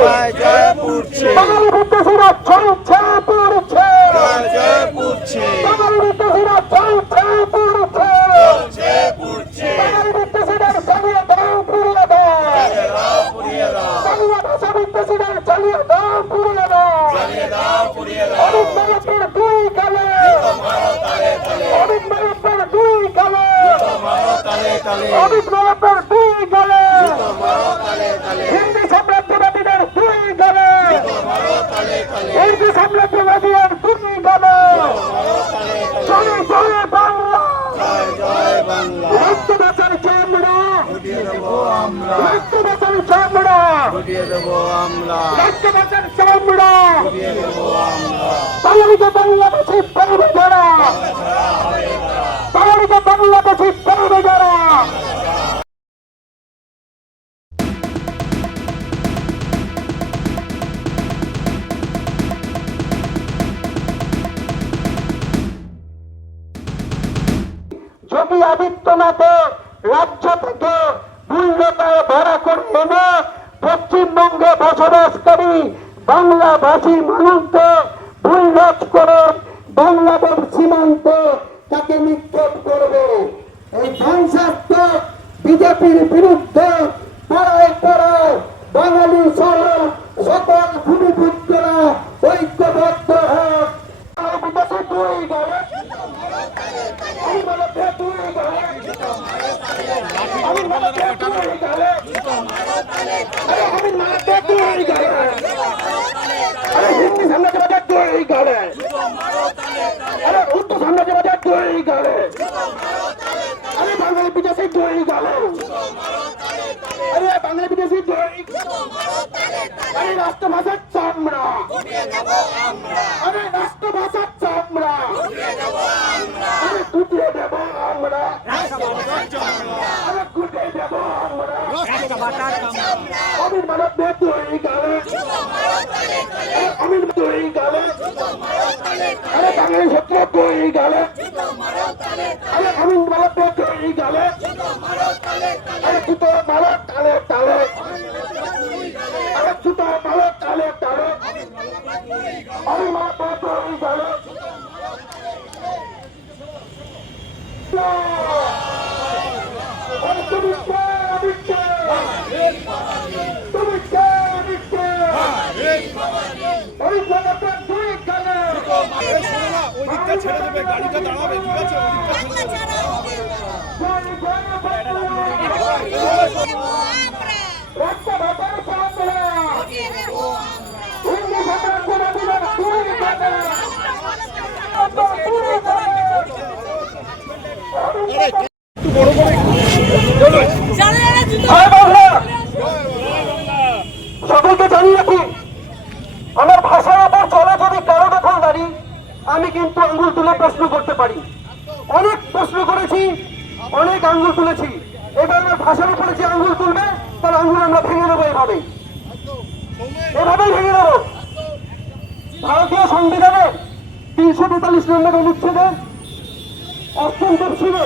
জয় জয় পুড়ছে বাঙালি বিদ্বেষীরা চলছে পুড়ছে। জয় জয় পুড়ছে। বাঙালি বিদ্বেষীরা চলছে পুড়ছে। চলছে পুড়ছে। বাঙালি বিদ্বেষীদের চালিয়ে দাও পুড়িয়ে দাও। দাও পুড়িয়ে দাও। বাংলা ভাষা বিদ্বেষীদের চালিয়ে দাও পুড়িয়ে দাও। পুড়িয়ে দুই দুই গালে। মারো তালে তালে অমিত মালতের দুই গালে মারো তালে তালে হিন্দি সাম্রাজ্যবাদীদের দুই গালে মারো তালে তালে হিন্দি সাম্রাজ্যবাদীদের দুই গালে জয় জয় বাংলা জয় জয় বাংলা রক্ত বাঁচার চামড়া। ফুটিয়ে দেবো আমরা। রক্ত বাঁচার চামড়া। ফুটিয়ে দেবো আমরা। রক্ত বাঁচার চামড়া। ফুটিয়ে দেবো আমরা। বাংলাদেশি পাইবে যারা বাঙালিকে বাংলাদেশি আদিত্যনাথে রাজ্য থেকে মূল্যতায় ভাড়া করে এনে পশ্চিমবঙ্গে বসবাসকারী বাংলাভাষী মানুষকে ভুলরাজ করে বাংলাদেশ সীমান্তে তাকে নিক্ষেপ করবে। এই ধ্বংসাত্মক বিজেপির বিরুদ্ধে পড়ায় পড়ায় বাঙালি সহ সকল ভূমিপুত্ররা ঐক্যবদ্ধ হোক আর বিদেশে দুই গেলে আমি বলে দুই গেলে আমি বলে দুই গেলে আরে আমি না দুই গেলে আরে হিন্দি সাম্রাজ্যবাদের দুই গেলে আরে উত্তর সাম্রাজ্যবাদের দুই গেলে আরে বাঙালি বিদেশে দুই গেলে আরে বাঙালি বিদেশি আরে রাষ্ট্রভাষার চামড়া। আরে রাষ্ট্রভাষার চামড়া। আরে কুটিয়ে দেব আমরা। আরে কুটিয়ে দেব আমরা। অমিত মানব দে তুই গালে। অমিত তুই গালে। আরে বাঙালি সত্য তুই গালে। আরে অমিত মানব দে তুই গালে। জুতো মারো তালে তালে আরে জুতো মারো তালে তালে আরে ওই দিকটা ছেড়ে দেবে গাড়িটা দাঁড়াবে ঠিক আছে ওই দিকটা ছেড়ে দেবে রাস্তা ভাতার সামনে হিন্দি সাম্রাজ্যবাদীরা দুই গালে দুই গালে জয় বাংলা সকলকে জানিয়ে রাখি, আমার ভাষার ওপর চলে যদি কারও দখল দাঁড়ি, আমি কিন্তু আঙ্গুল তুলে প্রশ্ন করতে পারি। অনেক প্রশ্ন করেছি, অনেক আঙ্গুল তুলেছি। এবার আমার ভাষার উপরে যে আঙ্গুল তুলবে, তার আঙ্গুল আমরা ভেঙে দেবো এভাবে। এভাবেই ভেঙে দেবো। ভারতীয় সংবিধানে তিনশো তেতাল্লিশ নম্বর অনুচ্ছেদে অষ্টম তফসিলে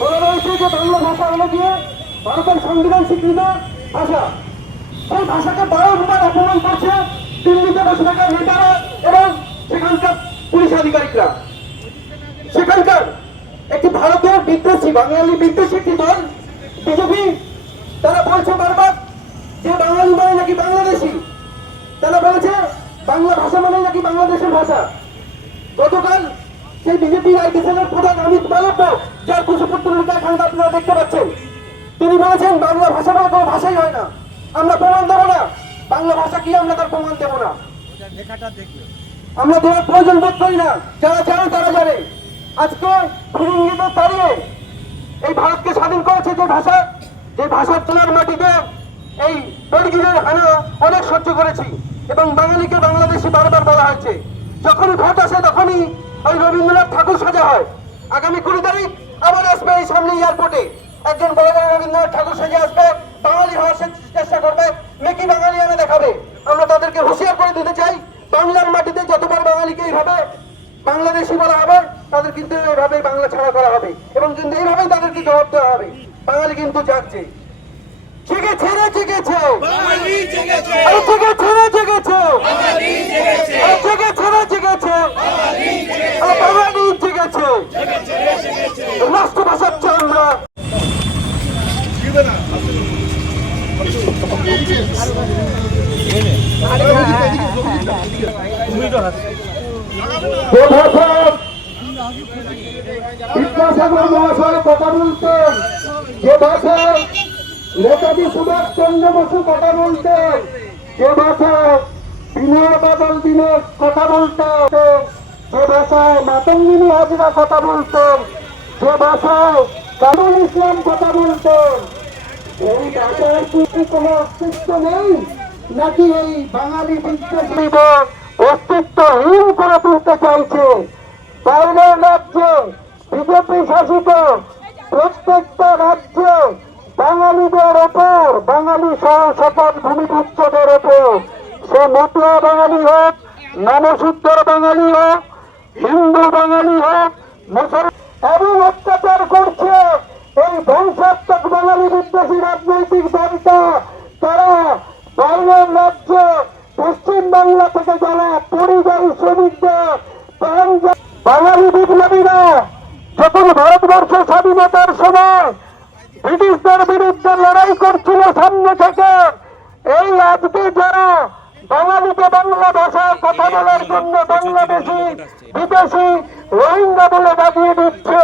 বলা রয়েছে যে বাংলা ভাষা হলো গিয়ে ভারতের সংবিধান স্বীকৃত ভাষা। সেই ভাষাকে বারংবার অপমান করছে দিল্লিতে বসে থাকা নেতারা এবং সেখানকার পুলিশ আধিকারিকরা। সেখানকার একটি ভারতীয় বিদ্বেষী, বাঙালি বিদ্বেষী একটি দল, বিজেপি, তারা বলছে বারবার যে বাঙালি মানে নাকি বাংলাদেশি। তারা বলেছে বাংলা ভাষা মানে নাকি বাংলাদেশের ভাষা। গতকাল সেই বিজেপি রাজ্যসভার প্রধান অমিত মালব্য যার কুশপুত্র এখানটা আপনারা দেখতে পাচ্ছেন। তিনি বলেছেন, বাংলা ভাষা বলে কোনো ভাষাই হয় না। আমরা প্রমাণ দেবো না। বাংলা ভাষা কি আমরা তার প্রমাণ দেবো না? আমরা দেওয়ার প্রয়োজন বোধ করি না। যারা জানে, তারা জানে। আজকে ফিরিঙ্গিতে দাঁড়িয়ে এই ভারতকে স্বাধীন করেছে যে ভাষা, যে ভাষার তোলার মাটিতে এই বর্গিনের হানা অনেক সহ্য করেছি। এবং বাঙালিকে বাংলাদেশি বারবার বলা হয়েছে। যখনই ভোট আসে, তখনই ওই রবীন্দ্রনাথ ঠাকুর সাজা হয়। আগামী কুড়ি তারিখ আবার আসবে এই সামনে এয়ারপোর্টে একজন বড় রবীন্দ্রনাথ ঠাকুর সাজে আসবে বাঙালি হওয়ার চেষ্টা করবে মেকি বাঙালি এনে দেখাবে। আমরা তাদেরকে হুঁশিয়ার করে দিতে চাই বাংলার মাটিতে যতবার বাঙালিকে এইভাবে বাংলাদেশি বলা হবে তাদের কিন্তু এইভাবে বাংলা ছাড়া করা হবে। এবং কিন্তু এইভাবেই তাদেরকে জবাব দেওয়া হবে। বাঙালি কিন্তু জাগছে। জেগেছে রে জেগেছে। আরে জেগেছে রে জেগেছে। আরে জেগেছে রে জেগেছে। আরে বাঙালি জেগেছে। রাষ্ট্রভাষার চন্দ্র না যে ভাষা বসু কথা কথা বলতেন যে ভাষায় মাতঙ্গিনী হাজরা কথা বলতেন, যে ভাষায় কামরুল ইসলাম কথা বলতেন এই কি কোনো অস্তিত্ব নেই? নাকি এই বাঙালি বিদ্বেষীদের অস্তিত্বহীন করে তুলতে চাইছে? বাইরের রাজ্যে, বিজেপি শাসিত প্রত্যেকটা রাজ্যে বাঙালিদের ওপর, বাঙালি সহ সকল ভূমিপুত্রদের ওপর। সে মতুয়া বাঙালি হোক নামশুদ্ধর বাঙালি হোক, হিন্দু বাঙালি হোক, মুসলমান এবং অত্যাচার করছে এই ধ্বংসাত্মক বাঙালি বিদ্বেষী রাজনৈতিক দলটা, তারা বাইরের রাজ্যে, পশ্চিম বাংলা থেকে যারা পরিযায়ী শ্রমিকদের বাঙালি বিপ্লবীরা, যখন ভারতবর্ষ স্বাধীনতার সময় ব্রিটিশদের বিরুদ্ধে লড়াই করছিল সামনে থেকে, এই আজকে যারা বাঙালিকে বাংলা ভাষায় কথা বলার জন্য বাংলাদেশি, বিদেশি রোহিঙ্গা বলে দাবিয়ে দিচ্ছে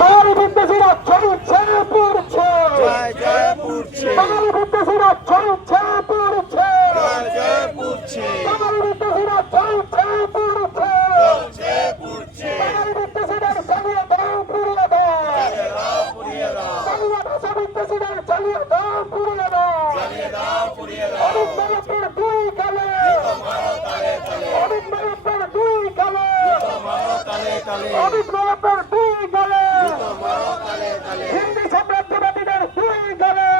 বাঙালি বিদ্বেষীরা চলছে পড়ছে জয় জয় পুরছে বাঙালি বিদ্বেষীরা চলছে পড়ছে জয় জয় পুরছে বাঙালি বিদ্বেষীরা চলছে পড়ছে চলছে পুরছে বাঙালি বিদ্বেষীদের চালিয়ে দাও পুড়িয়ে দাও দাও পুড়িয়ে দাও পুড়িয়ে দাও। জ্বালিয়ে দাও পুড়িয়ে দাও। অমিত মালতের দুই কালে তালে। অমিত দুই কালে অমিত মালতের দুই কালে মারো তালে তালে হিন্দি সাম্রাজ্যবাদীদের দুই কালে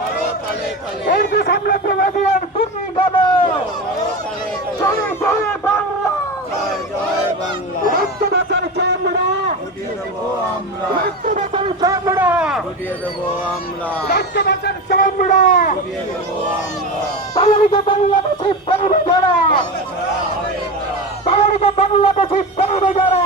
মারো তালে তালে হিন্দি সাম্রাজ্যবাদীদের দুই কালে জয় জয় বাংলা জয় জয় বাংলা রক্ত বাঁচার চামড়া ফুটিয়ে দেবো আমরা রক্ত বাঁচার চামড়া ফুটিয়ে দেবো আমরা। বাঁচার চামড়া ফুটিয়ে দেবো আমরা। বাঙালিকে বাংলাদেশি পারবে যারা। বাঙালিকে বাংলাদেশি পারবে যারা।